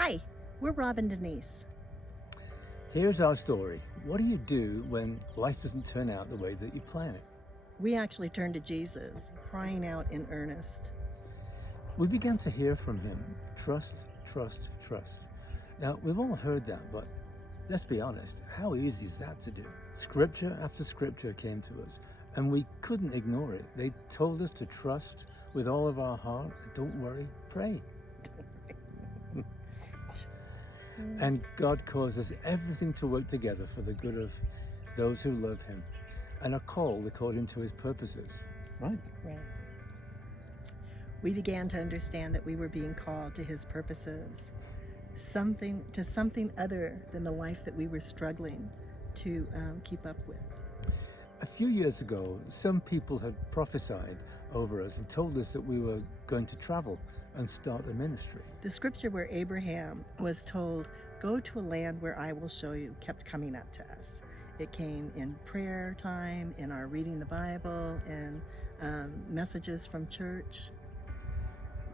Hi, we're Rob and Denise. Here's our story. What do you do when life doesn't turn out the way that you plan it? We actually turned to Jesus, crying out in earnest. We began to hear from him, trust, trust, trust. Now, we've all heard that, but let's be honest, how easy is that to do? Scripture after scripture came to us, and we couldn't ignore it. They told us to trust with all of our heart. Don't worry, pray. And God causes everything to work together for the good of those who love him and are called according to his purposes. Right? Right. We began to understand that we were being called to his purposes, something other than the life that we were struggling to keep up with. A few years ago, some people had prophesied over us and told us that we were going to travel and start a ministry. The scripture where Abraham was told, "Go to a land where I will show you," kept coming up to us. It came in prayer time, in our reading the Bible, and messages from church.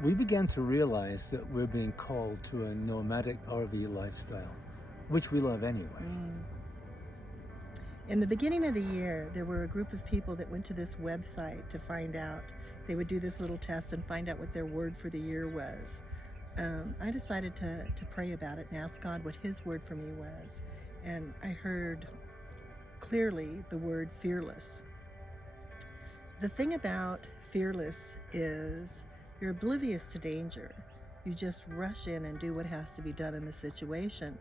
We began to realize that we're being called to a nomadic RV lifestyle, which we love anyway. In the beginning of the year, there were a group of people that went to this website to find out. They would do this little test and find out what their word for the year was. I decided to pray about it and ask God what his word for me was. And I heard clearly the word fearless. The thing about fearless is you're oblivious to danger. You just rush in and do what has to be done in the situation.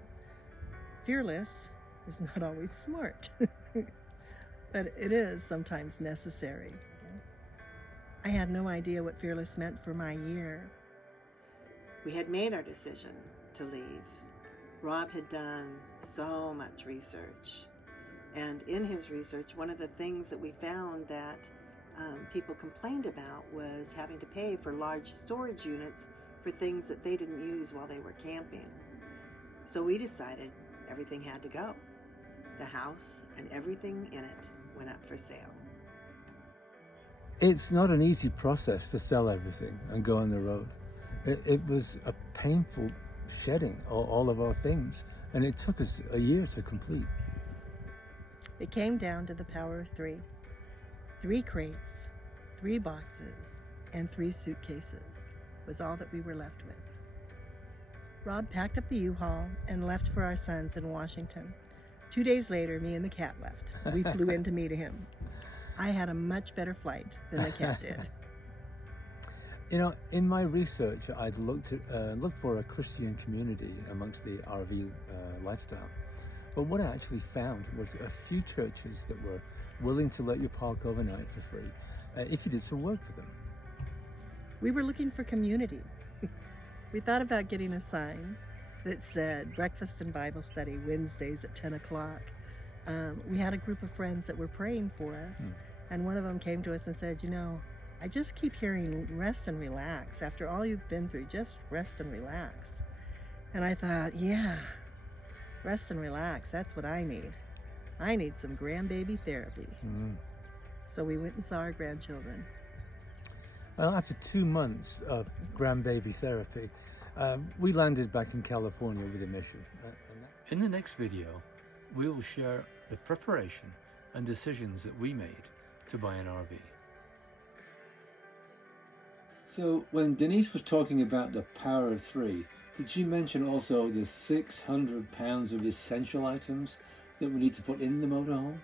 Fearless is not always smart, but it is sometimes necessary. I had no idea what fearless meant for my year. We had made our decision to leave. Rob had done so much research. And in his research, one of the things that we found that people complained about was having to pay for large storage units for things that they didn't use while they were camping. So we decided everything had to go. The house and everything in it went up for sale. It's not an easy process to sell everything and go on the road. It was a painful shedding all of our things, and it took us a year to complete. It came down to the power of three. 3 crates, 3 boxes, and 3 suitcases was all that we were left with. Rob packed up the U-Haul and left for our sons in Washington. 2 days later, me and the cat left. We flew in to meet him. I had a much better flight than the cat did. You know, in my research, I'd looked for a Christian community amongst the RV lifestyle. But what I actually found was a few churches that were willing to let you park overnight for free if you did some work for them. We were looking for community. We thought about getting a sign that said breakfast and Bible study Wednesdays at 10 o'clock. We had a group of friends that were praying for us, and one of them came to us and said, "You know, I just keep hearing rest and relax. After all you've been through, just rest and relax." And I thought, yeah, rest and relax, that's what I need. I need some grandbaby therapy. So we went and saw our grandchildren. Well, after 2 months of grandbaby therapy, we landed back in California with a mission. In the next video, we will share the preparation and decisions that we made to buy an RV. So when Denise was talking about the power of 3, did she mention also the 600 pounds of essential items that we need to put in the motorhome?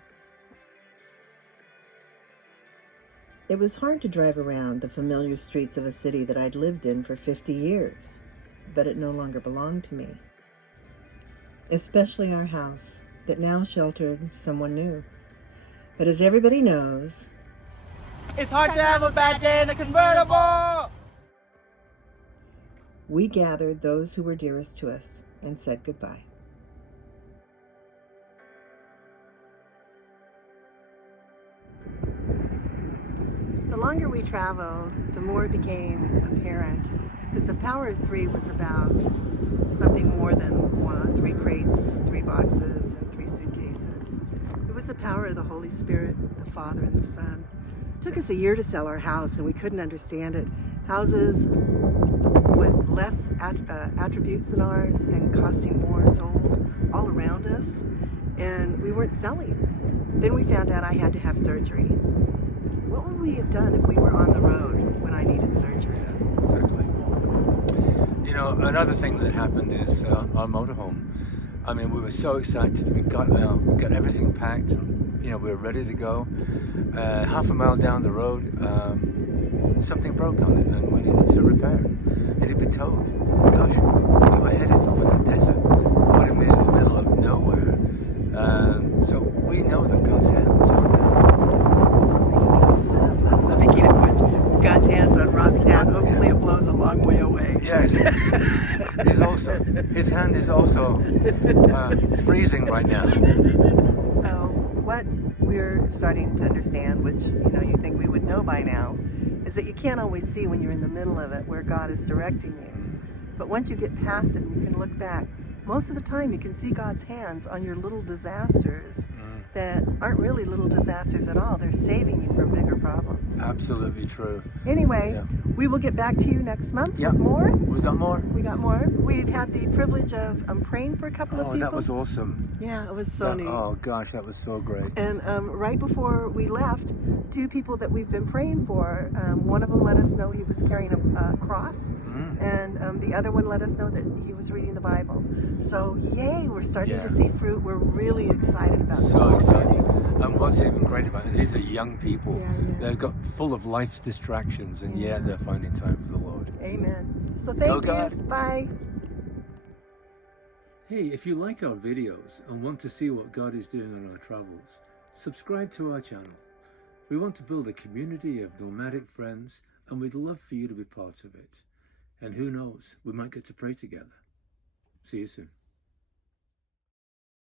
It was hard to drive around the familiar streets of a city that I'd lived in for 50 years, but it no longer belonged to me. Especially our house that now sheltered someone new. But as everybody knows, it's hard to have a bad day in a convertible! We gathered those who were dearest to us and said goodbye. The longer we traveled, the more it became apparent that the power of 3 was about something more than 3 crates, 3 boxes, and 3 suitcases. It was the power of the Holy Spirit, the Father and the Son. It took us a year to sell our house, and we couldn't understand it. Houses with less attributes than ours and costing more sold all around us, and we weren't selling. Then we found out I had to have surgery. What would we have done if we were on the road when I needed surgery? Yeah, exactly. You know, another thing that happened is our motorhome. I mean, we were so excited. We got everything packed. And, you know, we were ready to go. Half a mile down the road, something broke on it, and we needed to repair it. And it'd been towed. Gosh, we were headed for the desert. We would have been in the middle of nowhere. So we know that God's hand was on that. Speaking of which, God's hand's on Rob's hand. Hopefully it blows a long way away. Yes. His hand is also freezing right now. So what we're starting to understand, which you think we would know by now, is that you can't always see when you're in the middle of it where God is directing you. But once you get past it and you can look back, most of the time you can see God's hands on your little disasters that aren't really little disasters at all. They're saving you from bigger problems. Absolutely true. Anyway, Yeah. we will get back to you next month Yeah. with more. We got more. We got more. We've had the privilege of praying for a couple of Oh, people. that was awesome. Yeah, it was so neat. Oh gosh, that was so great. And right before we left, two people that we've been praying for, one of them let us know he was carrying a cross, and the other one let us know that he was reading the Bible. So yay, we're starting Yeah. to see fruit. We're really excited about this So whole excited. journey. And what's even great about it, these are young people. Yeah, yeah. They've got full of life's distractions, and yet they're finding time for the Lord. Amen. So Go thank you. God. Bye. Hey, if you like our videos and want to see what God is doing on our travels, subscribe to our channel. We want to build a community of nomadic friends, and we'd love for you to be part of it. And who knows, we might get to pray together. See you soon.